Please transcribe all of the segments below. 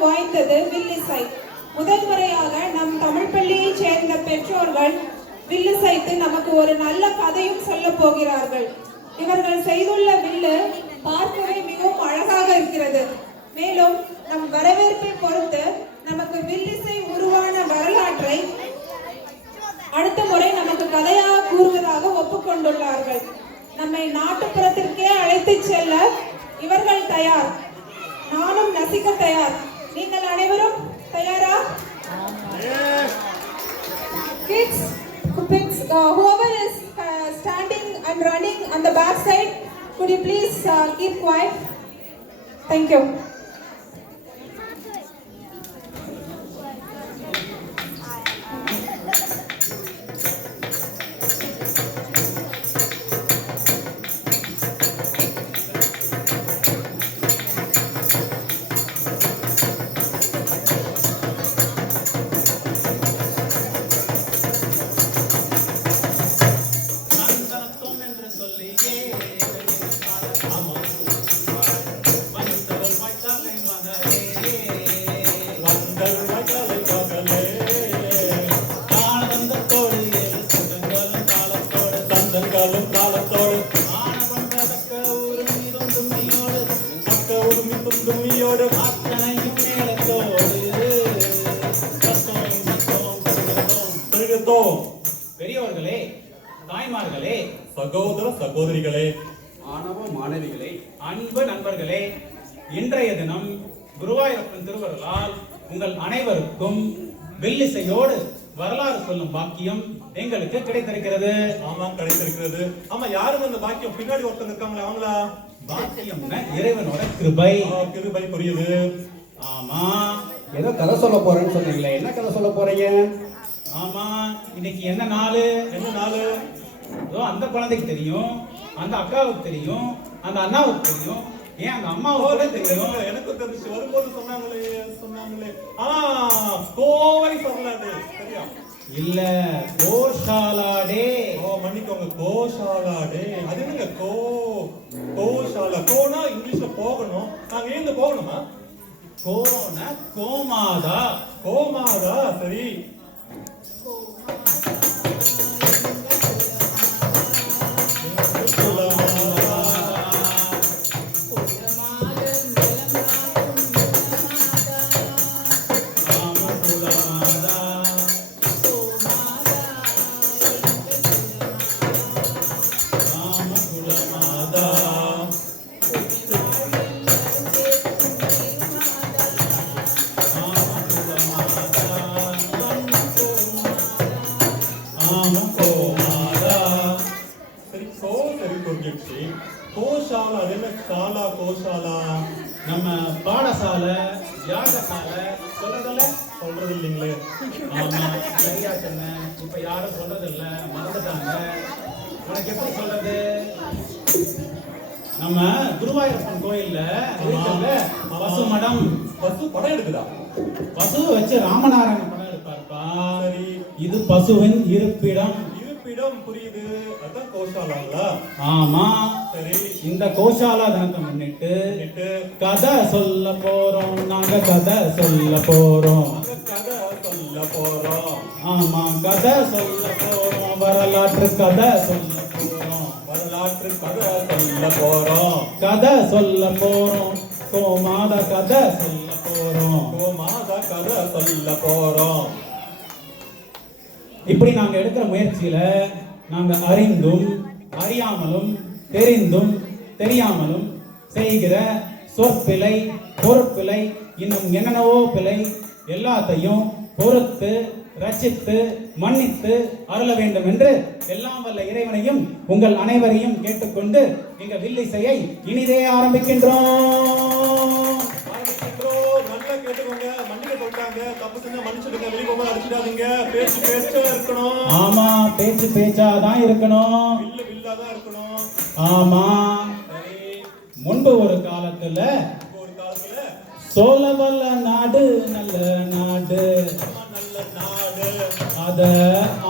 தனித்துவம் வாய்ந்தது வில்லிசை. முதல் முறையாக நம் தமிழ் பள்ளியை சேர்ந்த பெற்றோர்கள் வில்லிசைத்து நமக்கு ஒரு நல்ல கதையும் சொல்ல போகிறார்கள். இவர்கள் செய்துள்ள வில்லு பார்க்கவே மிகவும் அழகாக இருக்கிறது. மேலும் நம் வரவேற்பை பொறுத்து நமக்கு வில்லிசை உருவான வரலாற்றை அடுத்த முறை நமக்கு கதையாக கூறுவதாக ஒப்புக்கொண்டுள்ளார்கள். நம்மை நாட்டுப்புறத்திற்கே அழைத்து செல்ல இவர்கள் தயார். நானும் ரசிக்க தயார். நீங்கள் அனைவரும் தயாரா? Kids, whoever is standing and running on the back side, could you please keep quiet? Thank you. பெரியவர்களே, தாய்மார்களே, சகோதர சகோதரிகளே, மாணவ மாணவிகளே, அன்பு நண்பர்களே, இன்றைய தினம் குருவாயூரப்பன் திருவருளால் உங்கள் அனைவருக்கும் வில்லிசையோடு வரலாறு சொல்லும் பாக்கியம் எங்களுக்கு கிடைத்திருக்கிறது. ஆமா, கிடைத்திருக்கிறது. ஆமா, யாரும் அந்த பாக்கியம்? பின்னாடி ஒருத்தர் இருக்காங்களா? அவங்களா? பாக்கியம்னா இறைவனோட கிருபை. கிருபை புரியுது. ஆமா, ஏதோ கதை சொல்ல போறேன்னு சொன்னீங்களே, என்ன கதை சொல்ல போறீங்க? ஆமா, இன்னைக்கு என்ன நாளு? என்ன நாளு? அந்த குழந்தைக்கு தெரியும், அந்த அக்காவுக்கு தெரியும், அந்த அண்ணாவுக்கு தெரியும், ஏன் அந்த அம்மாவோட தெரியும். எனக்கு தெரிஞ்சு வரும்போது சொன்னாங்களே. கோவை சொல்லலாடு சரியா? இல்ல, கோஷாலாடே. மன்னிக்கோங்க, கோஷாலாடே. அது என்னங்க கோஷாலா? கோனா இங்கிலீஷ்ல போகணும். நாங்க ஏன் போகணுமா? கோன கோமாதா. கோமாதா, சரி. நம்ம பாடசாலை யாகசாலை சொல்றது இல்லைங்களே. ஆமா, சரியா சொன்ன. இப்ப யாரும் சொல்றது இல்ல, மறந்துட்டாங்க. உனக்கு எப்படி சொல்றது? நம்ம குருவாயூரப்பன் கோயில்ல பசு மடம், பசு படம் எடுக்குதா? பசு வச்சு ராமநாராயண படம் எடுப்பாருப்பா. சரி, இது பசுவின் இருப்பிடம். புரியுது, அதான் கோஷாலாங்களா? ஆமா, சரி. இந்த கோஷாலா தினத்தை முன்னிட்டு கதை சொல்ல போறோம். நாங்க கதை சொல்ல போறோம். ஆமா, கதை சொல்ல போறோம். வரலாற்று கதை சொல்ல போறோம். கதை சொல்ல போறோம். கோமாத கதை சொல்ல போறோம். இப்படி நாங்க எடுக்கிற முயற்சியில நாங்க அறிந்தும் அறியாமலும் தெரிந்தும் தெரியாமலும் செய்கிற சொற்பிழை, பொருட்பிழை, இன்னும் என்னென்னவோ பிழை எல்லாத்தையும் பொறுத்து ரட்சித்து மன்னித்து அருள வேண்டும் என்று எல்லாம் வல்ல இறைவனையும் உங்கள் அனைவரையும் கேட்டுக்கொண்டு எங்க வில்லிசையை இனிதே ஆரம்பிக்கின்றோம். நல்லா கேட்டுக்கோங்க. மன்னிக்க சொல்றாங்க, தப்பு செஞ்சா மன்னிச்சிடுங்க, வெளிய போக அடிச்சிடாதீங்க. பேச்சா இருக்கணும். ஆமா, பேச்சாதான் இருக்கணும். வில்லாதான் இருக்கணும். ஆமா. முன்பு ஒரு காலத்துல சோழவல்ல நாடு நல்ல நாடு, அத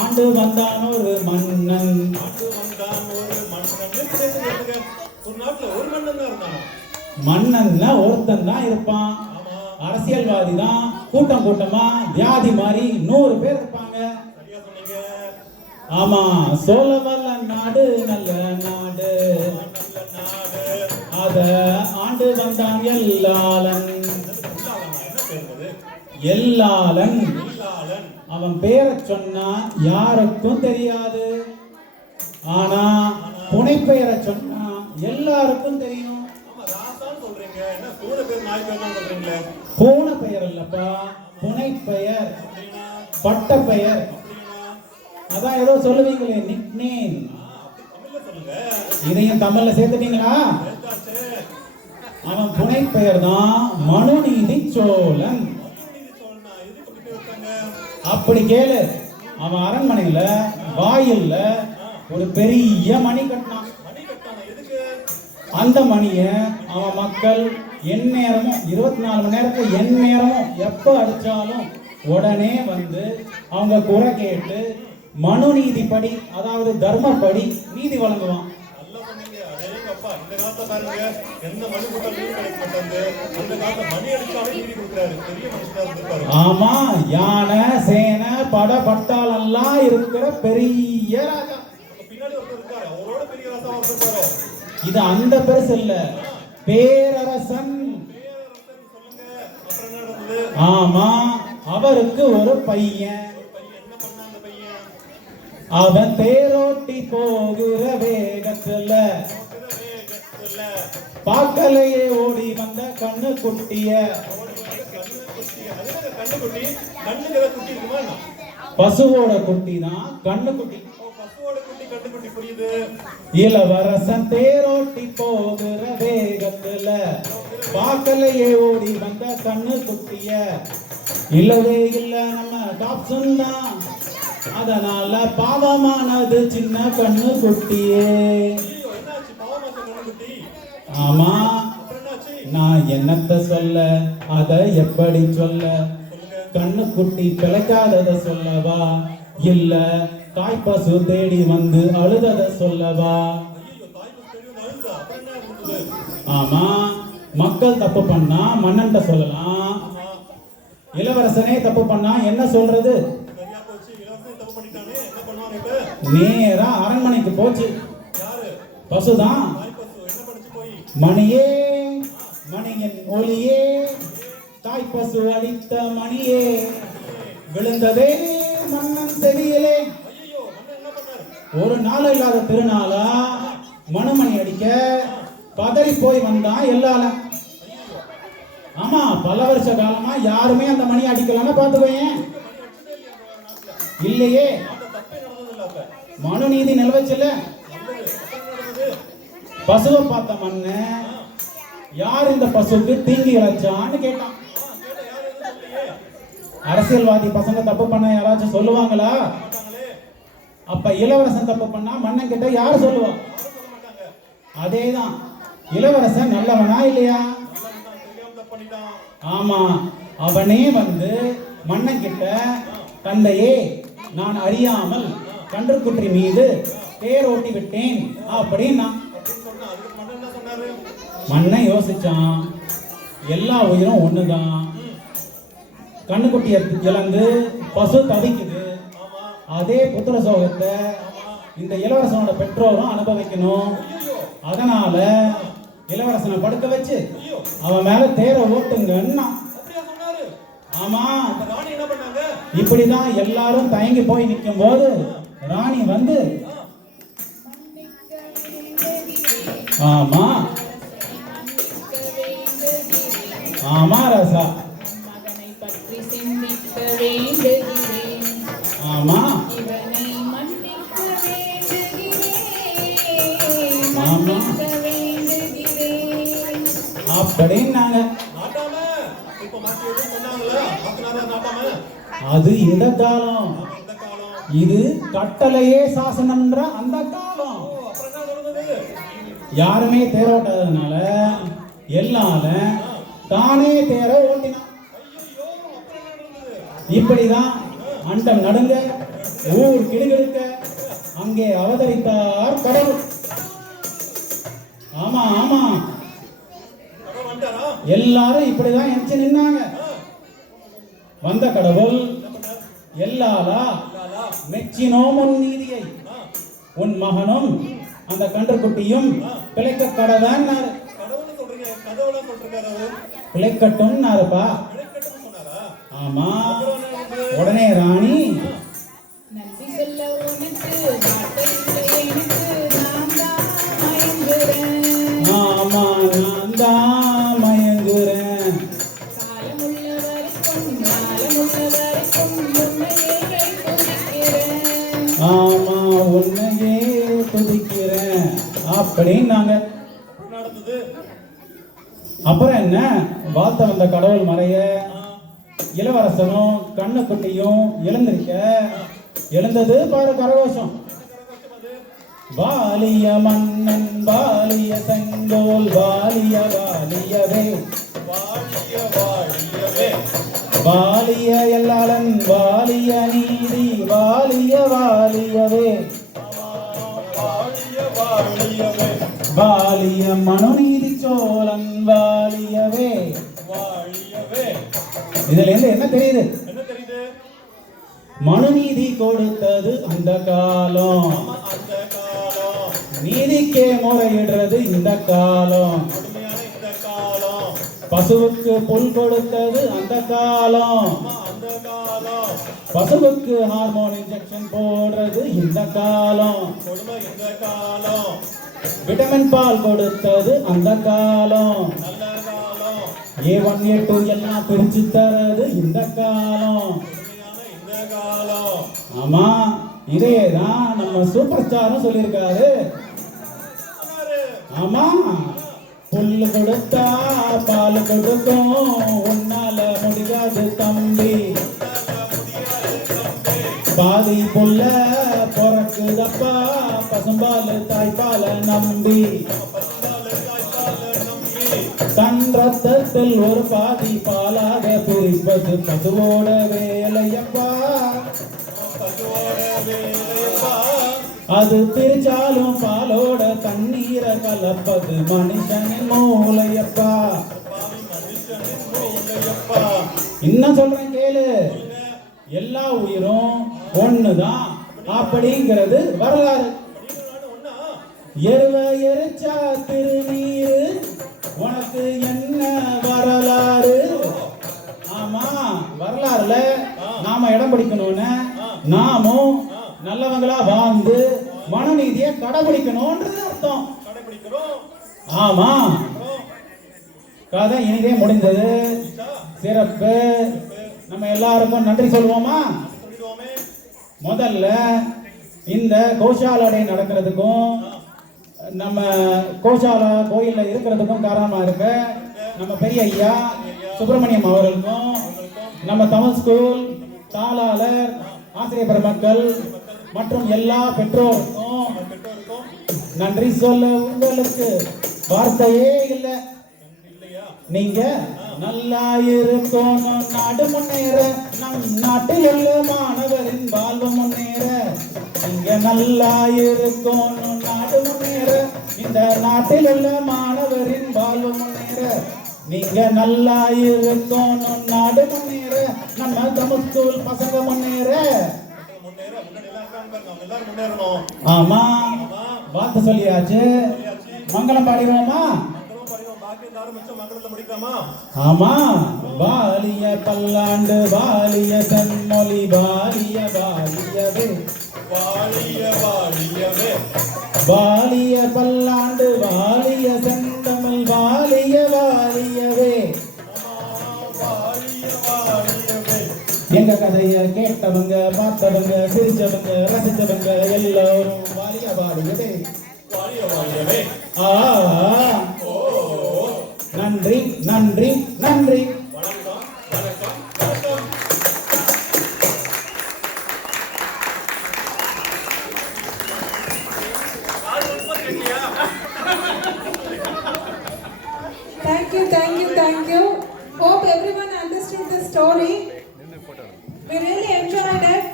ஆண்டு வந்தான் ஒரு மன்னன். ஒரு நாட்டுல ஒரு மன்னன் தான் இருந்தான். மன்னன்னா ஒருத்தன் தான் இருப்பான். அரசியல்வாதி தான் கூட்டம் கூட்டமா வியாதி மாதிரி 100 பேர் இருப்பாங்க. சரியா சொன்னீங்க. ஆமா, சோழவல்ல நாடு நல்ல நாடு, நல்ல நாடு. அத ஆண்டு வந்தான் எல்லாளன். எல்லாளனா? என்ன பேர் அது? எல்லாளன். எல்லாளன். அவன் பேரை சொன்னா யாருக்கும் தெரியாது, ஆனா புனைப்பெயரை சொன்னா எல்லாருக்கும் தெரியும். ஆமா, ராசான்னு சொல்றீங்க. என்ன கூட பேர் நாய் பேர்லாம் சொல்றீங்களே? பூனை பெயர் இல்லப்பா, புனைப்பெயர், அப்படின்னா பட்ட பெயர். அப்படின்னா அதான் ஏதோ சொல்லுவீங்களே நிக் நேம், அப்படி தமிழ்ல சொல்லுங்க. இதையும் தமிழ்ல சேர்த்துட்டீங்களா? சேர்த்தாச்சு. அவன் புனைப்பெயர் தான் மனுநீதி சோழன். மனுநீதி சோழனா? எதுக்கு அப்படி பேர் வச்சாங்க? அப்படி கேளு. அவன் அரண்மனையில வாயில்ல ஒரு பெரிய மணி கட்டினான். மணி கட்டானா? எதுக்கு? அந்த மணிய அவன் மக்கள் எந்நேரமும் 24 மணி நேரத்துல எந்நேரமும் எப்ப அடிச்சாலும் உடனே வந்து அவங்க குறை கேட்டு மனுநீதிப்படி, அதாவது தர்மப்படி நீதி வழங்குவான். நல்லா சொன்னீங்க. அடேங்கப்பா, இந்த காலத்துல பாருங்க, எந்த மணி போட்டா நீதி கிடைக்க மாட்டாங்க. அந்த காலத்துல மணி அடிச்சாலே நீதி கொடுக்குறாரு. பெரிய மனுஷனா இருந்திருப்பாரு. ஆமா, யானை சேனை பட பட்டாளெல்லாம் இருக்கிற பெரிய ராஜா. அங்க பின்னாடி ஒருத்தர் இருக்காரு. அவரோட பெரிய ராசாவா இருந்திருப்பாரோ? இது அந்த பெருசு இல்ல, பேரரசன். பேரரசன் சொல்லுங்க. அப்புறம் என்ன நடந்தது? ஆமா, அவருக்கு ஒரு பையன். ஒரு பையன். என்ன பண்ணா அந்த பையன்? அவன் தேரோட்டி போகிற வேகத்துல வேகத்துல பாக்கலையே ஓடி வந்த கண்ணு குட்டிய, கண்ணு குட்டி. அது என்னங்க கண்ணு குட்டி? கண்ணுக்கு ஏதாவது குட்டி இருக்குமா என்ன? பசுவோட குட்டி தான் கண்ணு குட்டி. ஓ, பசுவோட குட்டி கண்ணு குட்டி. புரியுது. இளவரசன் தேரோட்டி போகிற வேகத்துல பாக்கலையே ஓடி வந்த கண்ணு குட்டிய, இல்லவே இல்ல நம்ம டாப்சன் தான், அதனால பாவமானது சின்ன கண்ணு குட்டியே. ஐயோ, என்னாச்சு? பாவமாச்ச கண்ணு குட்டி. ஆமா, அப்புறம் என்னாச்சு? நான் என்னத்த சொல்ல, அத எப்படி சொல்ல? சொல்லுங்க. கண்ணு குட்டி பிழைக்காதத சொல்லவா, இல்ல தாய்ப்பசு தேடி வந்து அழுதத சொல்லவா? ஐயோ, தாய் பசு தெரியும் அழுதா. அப்புறம் என்ன நடந்தது? ஆமா, மக்கள் தப்பு பண்ணா மன்னன்ட்ட சொல்லலாம், ஆமா, இளவரசனே தப்பு பண்ணா என்ன சொல்றது? சரியா போச்சு. இளவரசன் தப்பு பண்ணிட்டானே, என்ன பண்ணுவாங்க இப்ப? நேரா அரண்மனைக்கு போச்சு. யாரு? பசுதான். தாய் பசு என்ன பண்ணுச்சு போய்? மணியே, மணியின் ஒளியே, தாய்ப்பசு அடித்த மணியே, விழுந்ததே மன்னன் செவியிலே. ஐயோ, மன்னன் என்ன பண்ணாரு? ஒரு நாள் இல்லாத திருநாளா மணுமணி அடிக்க பதறி போய் வந்தான் எல்லால. ஆமா, பல வருஷ காலமா யாருமே அந்த மணி அடிக்கலன்னா பாத்துக்கோயேன். இல்லையே, அந்த தப்பே நடந்ததில்ல அப்ப. மனுநீதி நிலவச்சல. நல்லது. அப்புறம் என்ன நடந்தது? பசுவை பார்த்த மன்னன், யார் இந்த பசுக்கு தீங்கி இழைச்சான்னு கேட்டான். கேட்ட யாரு எதுவும் சொல்லலையே. அரசியல்வாதி பசங்க தப்பு பண்ண யாராச்சும் சொல்லுவாங்களா? மாட்டாங்களே. அப்ப இளவரசன் தப்பு பண்ணா மன்னன் கிட்ட யார் சொல்லுவா? யாரும் சொல்ல மாட்டாங்க. அதேதான், இளவரசன் நல்லவனா இல்லையா? நல்லவன் தான், தெரியாம தப்பு பண்ணிட்டான். ஆமா, அவனே வந்து மன்னன் கிட்ட, தந்தையே நான் அறியாமல் கன்றுக்குட்டி மீது தேரோட்டி விட்டேன் அப்படின்னா. அப்படின்னு சொன்னா அதுக்கு மன்னன் என்ன சொன்னாரு? மன்னன் யோசிச்சான், எல்லா உயிரும் ஒண்ணுதான், கண்ணுக்குட்டியை இழந்து பசு தவிக்குது, ஆமா, அதே புத்திர சோகத்தை இந்த இளவரசனோட பெற்றோரும் அனுபவிக்கணும். அதனால இளவரசனை படுக்க வச்சு ஐயோ, அவன் மேல தேர ஓட்டுங்கன்னா. அப்படியா சொன்னாரு? ஆமா, அப்ப ராணி என்ன பண்ணாங்க? இப்படிதான் எல்லாரும் தயங்கி போய் நிற்கும் போது ராணி வந்து, ஆமா ஆமா ராசா, மகனை பற்றி சிந்திக்க வேண்டுகிறேன், ஆமா இவனை மன்னிக்க வேண்டுகிறேன், ஆமா. மன்னிக்க வேண்டுகிறேன். அப்படின்னாங்க. நாட்டாம இப்ப மத்த எதுவும் சொன்னாங்களா? மாத்தினாரா நாட்டாம? அது இந்த காலம், இந்த காலம். இது கட்டளையே சாசனம்ன்ற அந்த காலம். ஓ, அப்புறம் என்ன நடந்தது? யாருமே தேரோட்டாததுனால எல்லால தானே தேர ஓட்டினான். ஐயோ, அப்புறம் என்ன நடந்தது? இப்படிதான் அண்டம் நடுங்க, ஊர் கிடுகிடுக்க அங்கே அவதரித்தார் கடவுள். ஆமா ஆமா, கடவுள் வந்துட்டாரா? எல்லாரும் இப்படிதான் எந்திச்சு நின்னாங்க. வந்த கடவுள் எல்லாலா மெச்சினோம் உன் நீதியை, உன் மகனும் அந்த கன்றுக்குட்டியும் பிழைக்க கடவன் கடவுள்னு சொல்றீங்க, கதவுல சொல்றாரு அவரு. பிழைக்கட்டும்னாருப்பா. பிழைக்கட்டும்னு சொன்னாரா? ஆமா. உடனே ராணி நன்றி சொல்ல உனக்கு வார்த்தை இல்லை எனக்கு, நான் தான் மயங்குறேன். ஆமா நான் தான் மயங்குறேன். காலமுள்ள வரைக்கும் உன்னையே துதிக்கிறேன். ஆமா உன்னையே துதிக்கிறேன் அப்படின்னு நாங்க. நடந்தது. அப்புறம் என்ன, வாழ்த்த வந்த கடவுள் மறைய இளவரசனும் கண்ணுக்குட்டியும் எழுந்திருக்க எழுந்தது பாரு கரகோஷம். வாலிய மன்னன் வாலிய செங்கோல் வாலிய வாலியவே, வாழிய வாழியவே, வாலிய எல்லாளன் வாலிய நீதி வாலிய வாலியவே, வாழிய வாழியவே, வாலிய மனுநீதி சோழன் வாலியவே. வாழியவே. இதுல இருந்து என்ன தெரியுது? என்ன தெரியுது? மனுநீதி கொடுத்தது அந்த காலம், அந்த காலம், நீதிக்கே முறையிடுறது இந்த காலம், கொடுமையான இந்த காலம், பசுவுக்கு புல் கொடுத்தது அந்த காலம், அந்த காலம், பசுவுக்கு ஹார்மோன் இன்ஜெக்ஷன் போடுறது இந்த காலம், கொடுமை இந்த காலம், விட்டமின் பால் கொடுத்தது அந்த காலம், நல்ல காலம், A1 A2 எல்லாம் பிரிச்சு தரது இந்த காலம். கொடுமையான இந்த காலம். ஆமா, இதேதான் நம்ம சூப்பர் ஸ்டாரும் சொல்லியிருக்காரு. சொன்னாரு. ஆமா, புல்லு கொடுத்தா பால் கொடுக்கும், உன்னால முடியாது தம்பி, பாதி புல்ல பொறக்குதப்பா பசும்பால் தாய்ப்பால நம்பி, தன் ரத்தத்தில் ஒரு பாதி பாலாக பிரிப்பது பசுவோட வேலையப்பா, அது பிரிச்சாலும் பாலோட தண்ணீரை கலப்பது மனுஷனின் மூளையப்பா. இன்னும் சொல்றேன் கேளு, எல்லா உயிரும் ஒண்ணுதான் அப்படிங்கிறது வரலாறு. எருவ எரிச்சா திருநீரு, உனக்கு என்ன வரலாறு? ஆமா, வரலாறுல நாம இடம் பிடிக்கணும்னு நாமும் நல்லவங்களா வாழ்ந்து மனநீதியை கடைபிடிக்கணும்ன்றது அர்த்தம். ஆமா, கதை இனிதே முடிந்தது. சிறப்பு. நம்ம எல்லாருக்கும் நன்றி சொல்லுவோமா? முதல்ல இந்த கோஷாலை நடக்கிறதுக்கும் நம்ம கோஷாலா கோயில்ல இருக்கிறதுக்கும் காரணமா இருக்க நம்ம பெரிய ஐயா சுப்பிரமணியம் அவர்களுக்கும், நம்ம தமிழ் ஸ்கூல் தாளாளர், ஆசிரியர் பெருமக்கள் மற்றும் எல்லா பெற்றோருக்கும் நன்றி சொல்ல உங்களுக்கு வார்த்தையே இல்லை. நீங்க நல்லா இருக்கணும், நாடு முன்னேற, நம் நாட்டில் உள்ள மாணவரின் வாழ்வு முன்னேற. நீங்க நல்லா இருக்கணும், நாடு முன்னேற, இந்த நாட்டில் உள்ள மாணவரின் வாழ்வு முன்னேற. நீங்க நல்லா இருக்கணும், நாடு முன்னேற, நம்ம தமிழ் ஸ்கூல் பசங்க முன்னேற. ஆமா, வாழ்த்து சொல்லியாச்சு, மங்களம் பாடிடுவோமா? ஆமா, வாலிய பல்லாண்டு வாலிய செம்மொழி வாலிய வாலியவே, வாழிய வாழியவே, வாலிய பல்லாண்டு வாலிய செந்தமிழ் வாலிய வாலியவே. வாழிய வாழியவே. எங்க கதைய கேட்டவங்க, பார்த்தவங்க, சிரிச்சவங்க, ரசிச்சவங்க எல்லாரும் வாலிய வாலியவே, வாழிய வாழியவே. ஆ, நன்றி நன்றி நன்றி. வணக்கம் வணக்கம் வணக்கம். Thank you, thank you, thank you. Hope everyone understood the story. We really enjoyed it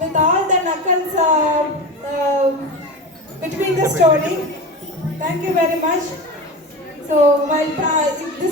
with all the knuckles between the story. Thank you very much. So while this